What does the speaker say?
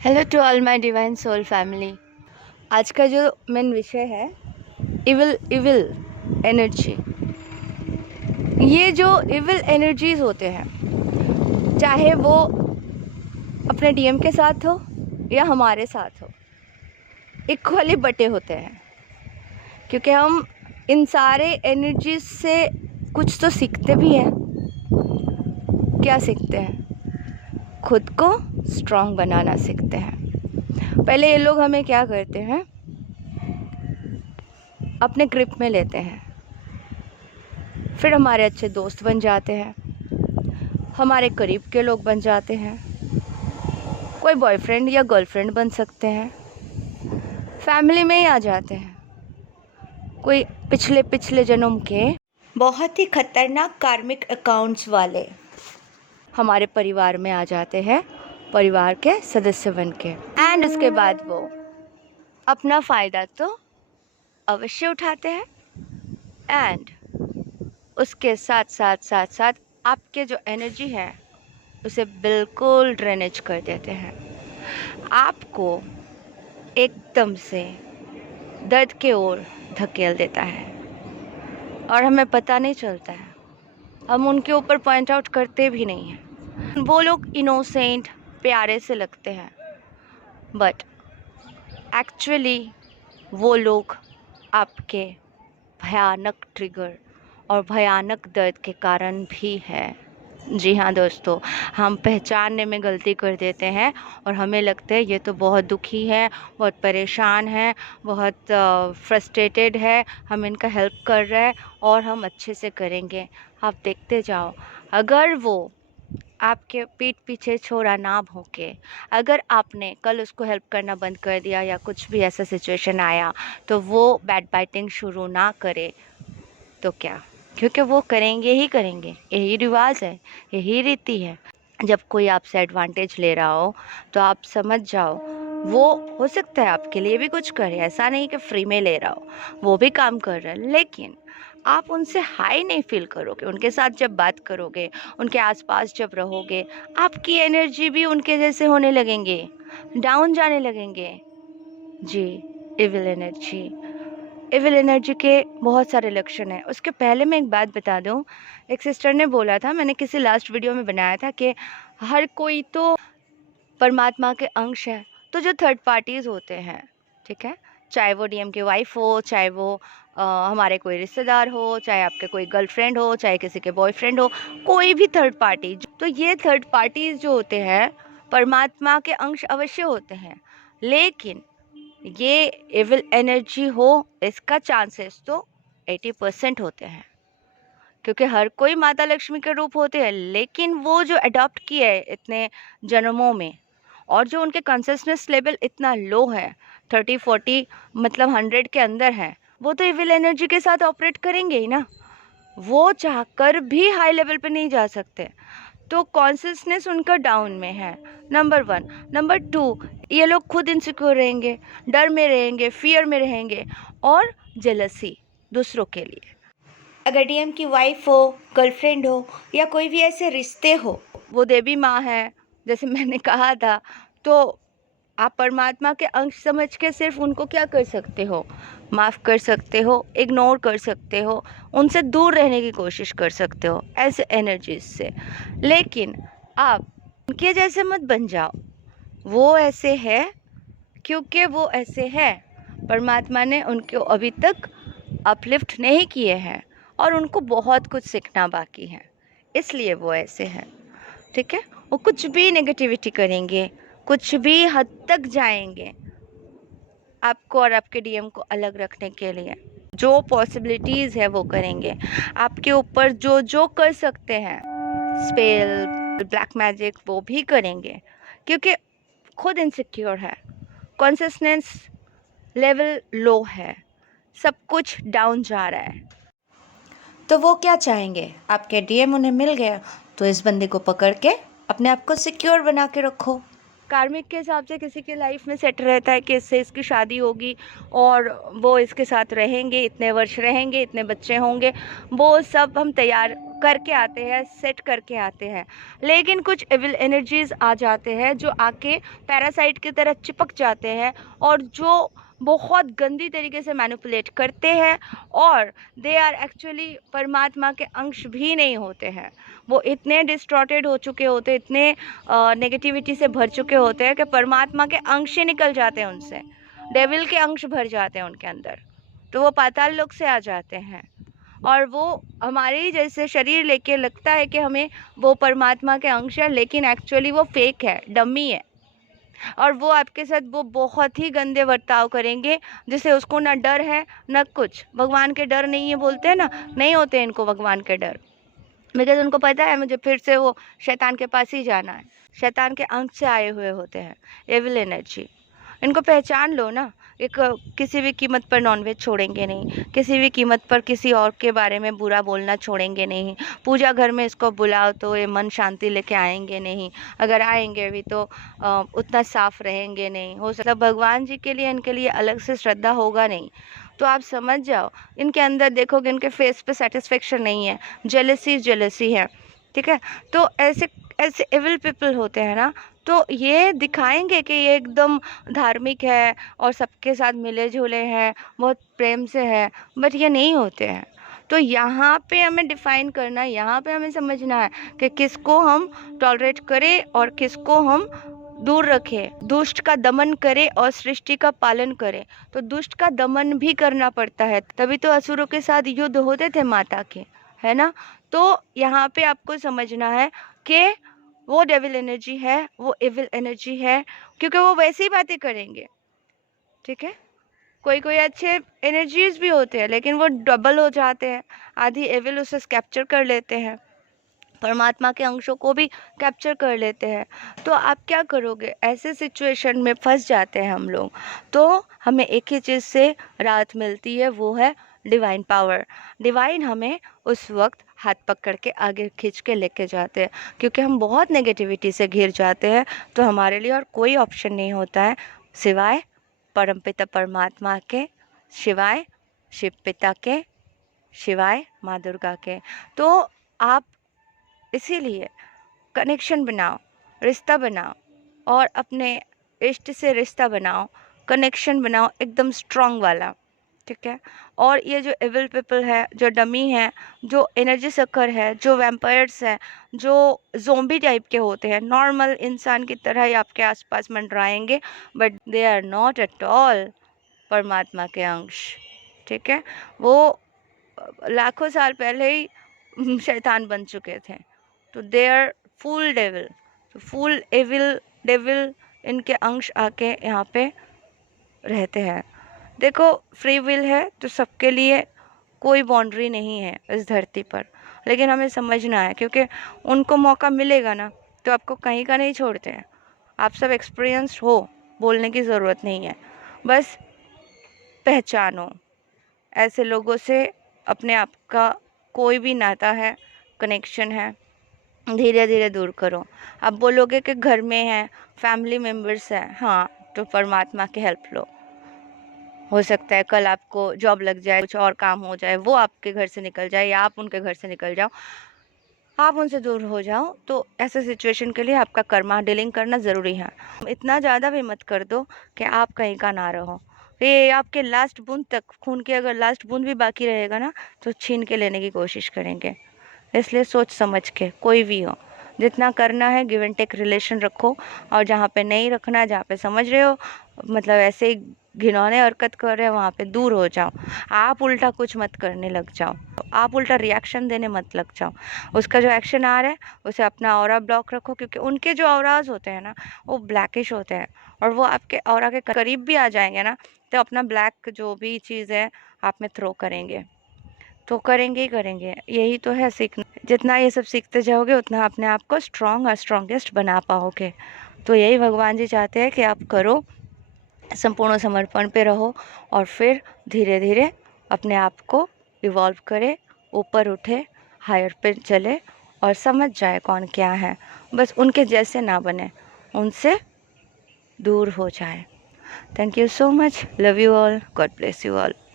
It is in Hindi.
Hello to all my divine soul family. आज का जो मेन विषय है इविल एनर्जी। ये जो इविल एनर्जीज होते हैं, चाहे वो अपने डीएम के साथ हो या हमारे साथ हो, इक्वली बटे होते हैं। क्योंकि हम इन सारे एनर्जीज से कुछ तो सीखते भी हैं। क्या सीखते हैं? खुद को स्ट्रॉन्ग बनाना सीखते हैं। पहले ये लोग हमें क्या करते हैं, अपने ग्रिप में लेते हैं, फिर हमारे अच्छे दोस्त बन जाते हैं, हमारे करीब के लोग बन जाते हैं, कोई बॉयफ्रेंड या गर्लफ्रेंड बन सकते हैं, फैमिली में ही आ जाते हैं, कोई पिछले जन्म के बहुत ही खतरनाक कार्मिक अकाउंट्स वाले हमारे परिवार में आ जाते हैं, परिवार के सदस्य बन के। एंड उसके बाद वो अपना फ़ायदा तो अवश्य उठाते हैं एंड उसके साथ आपके जो एनर्जी है उसे बिल्कुल ड्रेनेज कर देते हैं। आपको एकदम से दर्द के ओर धकेल देता है और हमें पता नहीं चलता है। हम उनके ऊपर पॉइंट आउट करते भी नहीं हैं। वो लोग इनोसेंट प्यारे से लगते हैं, बट एक्चुअली वो लोग आपके भयानक ट्रिगर और भयानक दर्द के कारण भी है। जी हाँ दोस्तों, हम पहचानने में गलती कर देते हैं और हमें लगता है ये तो बहुत दुखी है, बहुत परेशान है, बहुत फ्रस्ट्रेटेड है, हम इनका हेल्प कर रहे हैं और हम अच्छे से करेंगे। आप देखते जाओ, अगर वो आपके पीठ पीछे छोरा ना भौंके, अगर आपने कल उसको हेल्प करना बंद कर दिया या कुछ भी ऐसा सिचुएशन आया तो वो बैड बाइटिंग शुरू ना करे, तो क्या? क्योंकि वो करेंगे ही करेंगे। यही रिवाज है, यही रीति है। जब कोई आपसे एडवांटेज ले रहा हो तो आप समझ जाओ, वो हो सकता है आपके लिए भी कुछ करे, ऐसा नहीं कि फ्री में ले रहा हो, वो भी काम कर रहा है, लेकिन आप उनसे हाई नहीं फील करोगे। उनके साथ जब बात करोगे, उनके आसपास जब रहोगे, आपकी एनर्जी भी उनके जैसे होने लगेंगे, डाउन जाने लगेंगे। जी, इविल एनर्जी के बहुत सारे लक्षण हैं। उसके पहले मैं एक बात बता दूं, एक सिस्टर ने बोला था, मैंने किसी लास्ट वीडियो में बनाया था कि हर कोई तो परमात्मा के अंश है। तो जो थर्ड पार्टीज़ होते हैं, ठीक है, चाहे वो डीएम की वाइफ हो, चाहे वो हमारे कोई रिश्तेदार हो, चाहे आपके कोई गर्लफ्रेंड हो, चाहे किसी के बॉयफ्रेंड हो, कोई भी थर्ड पार्टी, तो ये थर्ड पार्टीज़ जो होते हैं परमात्मा के अंश अवश्य होते हैं, लेकिन ये इविल एनर्जी हो इसका चांसेस तो 80% होते हैं। क्योंकि हर कोई माता लक्ष्मी के रूप होते हैं, लेकिन वो जो अडॉप्ट किए है इतने जन्मों में और जो उनके कॉन्शियसनेस लेवल इतना लो है, 30-40 मतलब 100 के अंदर है, वो तो इविल एनर्जी के साथ ऑपरेट करेंगे ही ना। वो चाहकर भी हाई लेवल पे नहीं जा सकते, तो कॉन्शियसनेस उनका डाउन में है, नंबर 1। नंबर 2, ये लोग खुद इनसिक्योर रहेंगे, डर में रहेंगे, फियर में रहेंगे और जेलसी दूसरों के लिए। अगर डीएम की वाइफ हो, गर्लफ्रेंड हो या कोई भी ऐसे रिश्ते हो, वो देवी माँ है जैसे मैंने कहा था, तो आप परमात्मा के अंश समझ के सिर्फ उनको क्या कर सकते हो? माफ़ कर सकते हो, इग्नोर कर सकते हो, उनसे दूर रहने की कोशिश कर सकते हो ऐसे एनर्जीज से। लेकिन आप उनके जैसे मत बन जाओ। वो ऐसे है क्योंकि वो ऐसे है, परमात्मा ने उनको अभी तक अपलिफ्ट नहीं किए हैं और उनको बहुत कुछ सीखना बाकी है, इसलिए वो ऐसे हैं, ठीक है। वो कुछ भी नेगेटिविटी करेंगे, कुछ भी हद तक जाएंगे आपको और आपके डीएम को अलग रखने के लिए। जो पॉसिबिलिटीज़ है वो करेंगे, आपके ऊपर जो जो कर सकते हैं, स्पेल, ब्लैक मैजिक, वो भी करेंगे, क्योंकि खुद इनसिक्योर है, कॉन्शियसनेस लेवल लो है, सब कुछ डाउन जा रहा है। तो वो क्या चाहेंगे? आपके डीएम उन्हें मिल गया तो इस बंदे को पकड़ के अपने आप को सिक्योर बना के रखो। कार्मिक के हिसाब से किसी के लाइफ में सेट रहता है कि इससे इसकी शादी होगी और वो इसके साथ रहेंगे, इतने वर्ष रहेंगे, इतने बच्चे होंगे, वो सब हम तैयार करके आते हैं, सेट करके आते हैं। लेकिन कुछ एविल एनर्जीज आ जाते हैं जो आके पैरासाइट की तरह चिपक जाते हैं और जो बहुत गंदी तरीके से मैनिपुलेट करते हैं, और दे आर एक्चुअली परमात्मा के अंश भी नहीं होते हैं। वो इतने डिस्टॉर्टेड हो चुके होते, इतने नेगेटिविटी से भर चुके होते हैं कि परमात्मा के अंश ही निकल जाते हैं उनसे, डेविल के अंश भर जाते हैं उनके अंदर, तो वो पाताल लोक से आ जाते हैं। और वो हमारे ही जैसे शरीर लेके लगता है कि हमें वो परमात्मा के अंश है, लेकिन एक्चुअली वो फेक है, डमी है। और वो आपके साथ वो बहुत ही गंदे बर्ताव करेंगे, जिससे उसको ना डर है ना कुछ। भगवान के डर नहीं है बोलते हैं ना, नहीं होते इनको भगवान के डर, बिकॉज उनको पता है मुझे फिर से वो शैतान के पास ही जाना है। शैतान के अंश से आए हुए होते हैं एविल एनर्जी। इनको पहचान लो ना। एक किसी भी कीमत पर नॉनवेज छोड़ेंगे नहीं, किसी भी कीमत पर किसी और के बारे में बुरा बोलना छोड़ेंगे नहीं। पूजा घर में इसको बुलाओ तो ये मन शांति लेके आएंगे नहीं, अगर आएंगे भी तो उतना साफ रहेंगे नहीं। हो सकता भगवान जी के लिए इनके लिए अलग से श्रद्धा होगा नहीं। तो आप समझ जाओ, इनके अंदर देखोगे इनके फेस पे सेटिस्फेक्शन नहीं है, जेलसी है, ठीक है। तो ऐसे ऐसे एविल पीपल होते हैं ना, तो ये दिखाएंगे कि ये एकदम धार्मिक है और सबके साथ मिले जुले हैं, बहुत प्रेम से है, बट ये नहीं होते हैं। तो यहाँ पे हमें डिफाइन करना है, यहाँ पे हमें समझना है कि किसको हम टॉलरेट करें और किसको हम दूर रखें। दुष्ट का दमन करें और सृष्टि का पालन करें। तो दुष्ट का दमन भी करना पड़ता है, तभी तो असुरों के साथ युद्ध होते थे माता के, है ना। तो यहाँ पे आपको समझना है कि वो डेविल एनर्जी है, वो एविल एनर्जी है, क्योंकि वो वैसी बातें करेंगे, ठीक है। कोई कोई अच्छे एनर्जीज भी होते हैं, लेकिन वो डबल हो जाते हैं, आधी एविल उसे कैप्चर कर लेते हैं, परमात्मा के अंशों को भी कैप्चर कर लेते हैं। तो आप क्या करोगे, ऐसे सिचुएशन में फंस जाते हैं हम लोग। तो हमें एक ही चीज़ से राहत मिलती है, वो है डिवाइन पावर। डिवाइन हमें उस वक्त हाथ पकड़ के आगे खींच के लेके जाते हैं, क्योंकि हम बहुत नेगेटिविटी से घिर जाते हैं। तो हमारे लिए और कोई ऑप्शन नहीं होता है सिवाय परमपिता परमात्मा के, शिवाय शिव पिता के, शिवाय माँ दुर्गा के। तो आप इसीलिए कनेक्शन बनाओ, रिश्ता बनाओ, और अपने इष्ट से रिश्ता बनाओ, कनेक्शन बनाओ एकदम स्ट्रॉन्ग वाला, ठीक है। और ये जो एविल पीपल है, जो डमी है, जो एनर्जी सकर है, जो वैम्पायर्स हैं, जो ज़ोंबी टाइप के होते हैं, नॉर्मल इंसान की तरह ही आपके आसपास मंडराएंगे, but they are not at all परमात्मा के अंश, ठीक है। वो लाखों साल पहले ही शैतान बन चुके थे। तो दे आर फुल डेविल, तो फुल एविल डेविल इनके अंश आके यहाँ पे रहते हैं। देखो, फ्री विल है तो सबके लिए कोई बाउंड्री नहीं है इस धरती पर, लेकिन हमें समझना है, क्योंकि उनको मौका मिलेगा ना तो आपको कहीं का नहीं छोड़ते हैं। आप सब एक्सपीरियंस हो, बोलने की ज़रूरत नहीं है, बस पहचानो ऐसे लोगों से अपने आप का कोई भी नाता है, कनेक्शन है, धीरे धीरे दूर करो। आप बोलोगे कि घर में है, फैमिली मेम्बर्स हैं, हाँ, तो परमात्मा की हेल्प लो। हो सकता है कल आपको जॉब लग जाए, कुछ और काम हो जाए, वो आपके घर से निकल जाए या आप उनके घर से निकल जाओ, आप उनसे दूर हो जाओ। तो ऐसे सिचुएशन के लिए आपका कर्मा डीलिंग करना ज़रूरी है। इतना ज़्यादा भी मत कर दो कि आप कहीं का ना रहो। ये आपके लास्ट बूंद तक, खून की अगर लास्ट बूंद भी बाकी रहेगा ना, तो छीन के लेने की कोशिश करेंगे। इसलिए सोच समझ के, कोई भी हो, जितना करना है गिव एंड टेक रिलेशन रखो, और जहाँ पे नहीं रखना, जहाँ पे समझ रहे हो मतलब ऐसे ही घिनौने हरकत कर रहे हो, वहाँ पे दूर हो जाओ। आप उल्टा कुछ मत करने लग जाओ, आप उल्टा रिएक्शन देने मत लग जाओ। उसका जो एक्शन आ रहा है उसे अपना ऑरा ब्लॉक रखो, क्योंकि उनके जो ऑराज होते हैं ना वो ब्लैकिश होते हैं, और वो आपके ऑरा के करीब भी आ जाएंगे ना तो अपना ब्लैक जो भी चीज़ है आप में थ्रो करेंगे। तो करेंगे ही करेंगे, यही तो है सीखना। जितना ये सब सीखते जाओगे उतना अपने आप को स्ट्रॉन्ग और स्ट्रॉन्गेस्ट बना पाओगे। तो यही भगवान जी चाहते हैं कि आप करो, संपूर्ण समर्पण पे रहो, और फिर धीरे धीरे अपने आप को इवॉल्व करे, ऊपर उठे, हायर पे चले, और समझ जाए कौन क्या है। बस उनके जैसे ना बने, उनसे दूर हो जाए। Thank you so much, love you all, God bless you all.